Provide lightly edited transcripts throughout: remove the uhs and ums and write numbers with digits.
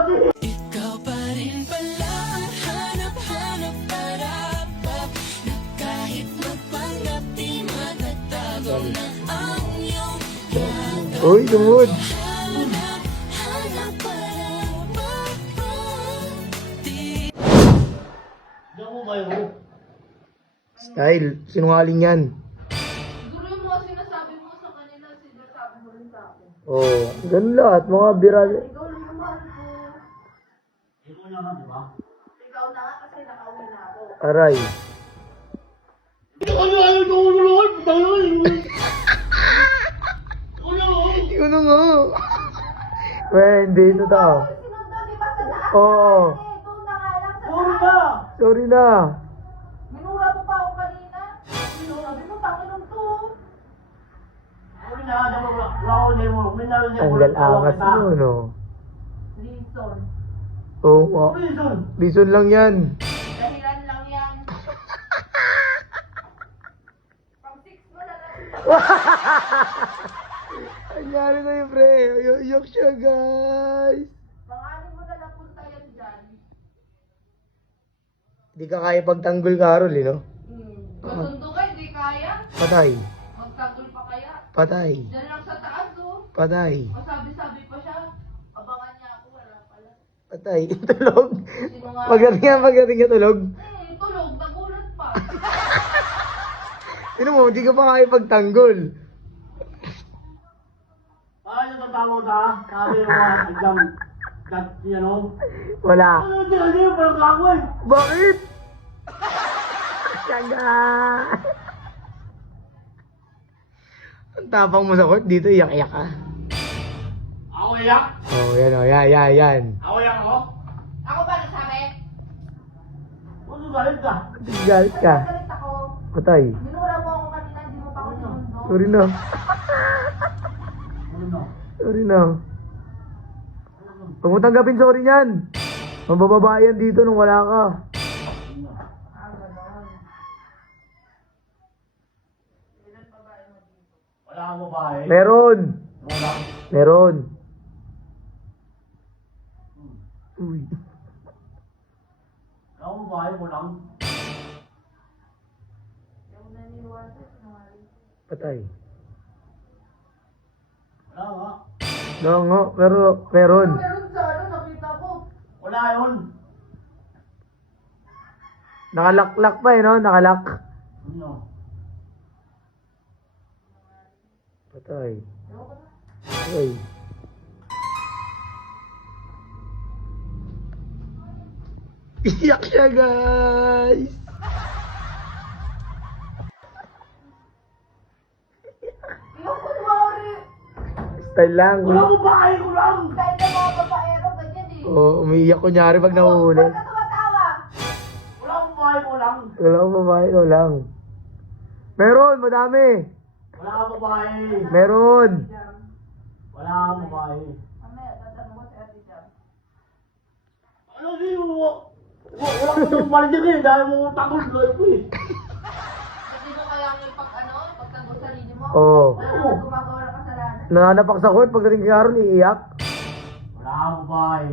kasi. Ikaw pa rin pala, hanap-hanap para na kahit magpanggap di matatago na ang iyong Uy, lumod. hanap para di Diyan mo kayo. Style, sinungaling yan. Siguro yung mga sinasabi mo sa kanila, sinasabi mo rin sa akin. Oo, ganun lahat, mga viral. Ikaw lang yung mahal ko. Ikaw na nga, di ba? Ikaw na nga kasi nakauwi na ako. Aray. Ikaw na ayaw ko ululuhan. Ikaw na Yun nga. Well, hindi ito daw. Sinundan, di ba sa taas? Oo. Ikaw na nga lang sa Puro taas. ka. Sorry na. Minura mo pa ako kanina. Sabi mo, Panginoon to. Uli na, di ba? Wala ko mo. Tanggal angas mo, no? Reason. Oo nga. Reason. Reason lang yan. Dahilan lang yan. Pag 6 mo na lang. Anyari na yun, pre. Iyak siya, guys. Pangalan mo na napunta yan dyan. Di ka kaya pagtanggol, Carol, eh, no? Kasundo ka, hindi kaya. Patay. Magtanggol pa kaya. Patay. Diyan lang sa taas, oh. Patay. Masabi-sabi pa siya. Abangan niya ako, wala pala. Patay. Tulog. Sino nga? Pagdating niya tulog. Tulog, nagulat pa. Sino mo, di ka pa kaya pagtanggol. Ay, natatawag ka. Sabi mo nga, exam. Ano? Wala. Ano, hindi yung parang ako eh. Bakit? Tiyaga. Ang tapang mo sa court, dito iyak-iyak ka. Ako iyak? Oh, yan oh, yan. Ako iyak ako? Ako ba nasabi? Ano galit ka? Galit ka. Galit ako. Patay. Minura mo ako kanina, hindi mo pa ako sinundo. Sorry na. Ano no? Sorry na. Huwag mo tanggapin sorry niyan. Mabababayan dito nung wala ka. Wala kang babae. Meron. Wala. Meron. Uy. Wala kang babae mo lang. Yung naniwala, sinungaling. Patay. Wala nga. No, nga, pero meron. Meron sa ano, nakita ko. Wala yun. Nakalaklak pa eh, no? Nakalak. Ano? Patay. Patay. Iyak siya, guys. Yung kunwari, Style lang. Wala kang babae ko lang. kahit na mga babaero, ganyan eh. Oo, umiiyak kunyari pag nahuhuli. Ba't ka tumatawa? Wala kang babae ko lang. Wala akong babae, ikaw lang. Meron, madami. Wala kang babae. Meron. Wala kang babae. Mamaya, tatanong ko si Ate Jam. Ano sa'yo? Wala ko nang balik eh. Dahil mo takot ko eh. Hindi mo kaya yung pagtanggol sa sarili mo? Oo. Wala naman gumagawa ng kasalanan. Nananapak sa court, pagdating kay Aaron, iiyak. Wala kang babae.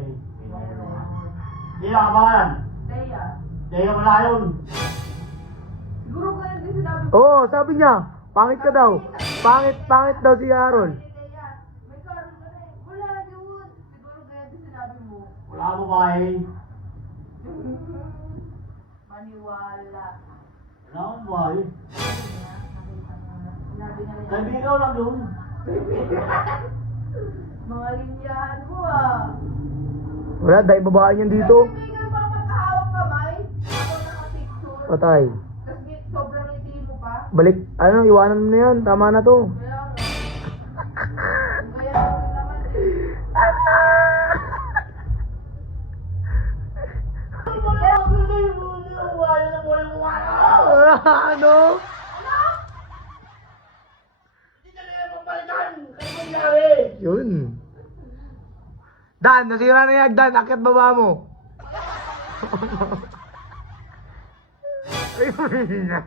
Hindi ka kabahan. Leia. Dahil wala yun. Siguro ko din sinabi ko. Oo, sabi niya, pangit ka daw. Pangit daw si Aaron. Leia, may karoon ka na eh. Wala yun. Siguro kaya din sinabi mo. Wala kang babae. Maniwala. Wala kang babae. Sinabi niya rin. Kaibigan ko lang yun. Mga linyahan mo ah. Wala, dahil babae niyan dito. Kaibigan pa magkahawak kamay. Ako nakapicture. Patay. Tapos sobrang ngiti mo pa. Balik, iwanan mo na yan. Tama na to. Kaya nga. Kaya rin naman eh. Ano? Yun. Dan, nasira na yan, Dan. Akit baba mo. Ayun na.